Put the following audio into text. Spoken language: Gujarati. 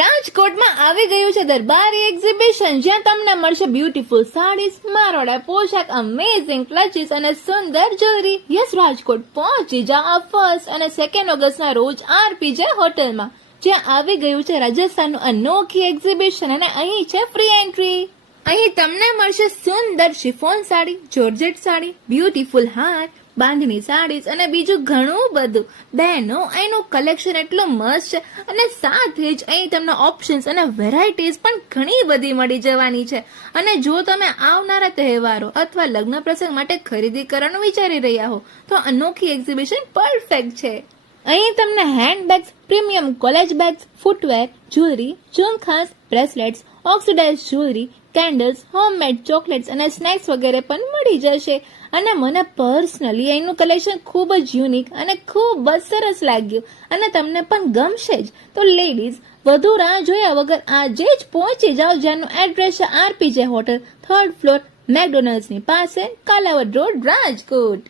રાજકોટમાં આવી ગયું છે દરબારી એક્ઝિબિશન, જ્યાં તમને મળશે બ્યુટીફુલ સાડીઝ, મારવાડા પોશાક, અમેઝિંગ ક્લચીસ અને સુંદર જ્વેલરી. યસ, રાજકોટ પહોંચી જાઓ 1 અને 2 ઓગસ્ટના રોજ આરપીજે હોટલમાં, જ્યાં આવી ગયું છે રાજસ્થાનનું અનોખી એક્ઝિબિશન અને અહીં છે ફ્રી એન્ટ્રી. અહીં તમને મળશે સુંદર chiffon sari, georgette sari, beautiful હાર, બાંધણી સાડીઝ અને બીજું ઘણું બધું. બહેનો, અહીંનું કલેક્શન એટલું મસ્ત છે અને સાથે જ અહીં તમને ઓપ્શન્સ અને વેરાયટીઝ પણ ઘણી બધી મળી જવાની છે. અને જો તમે આવનારા તહેવારો અથવા લગ્ન પ્રસંગ માટે ખરીદી કરવાનું વિચારી રહ્યા હો તો અનોખી એક્ઝિબિશન પરફેક્ટ છે. અહીં તમને handbags, premium college bags, footwear, jewellery, jhumkas, bracelets, oxidised jewellery, candles, homemade chocolates અને સ્નેક્સ વગેરે પણ મળી જશે. અને મને પર્સનલી અહીંનું કલેક્શન ખૂબ જ યુનિક અને ખૂબ જ સરસ લાગ્યું અને તમને પણ ગમશે જ. તો લેડીઝ, વધુ રાહ જોયા વગર આજે જ પહોંચી જાઓ, જેનું એડ્રેસ છે આરપીજે હોટલ, 3rd ફ્લોર, મેકડોનલ્ડ્સની પાસે, કાલાવડ રોડ, રાજકોટ.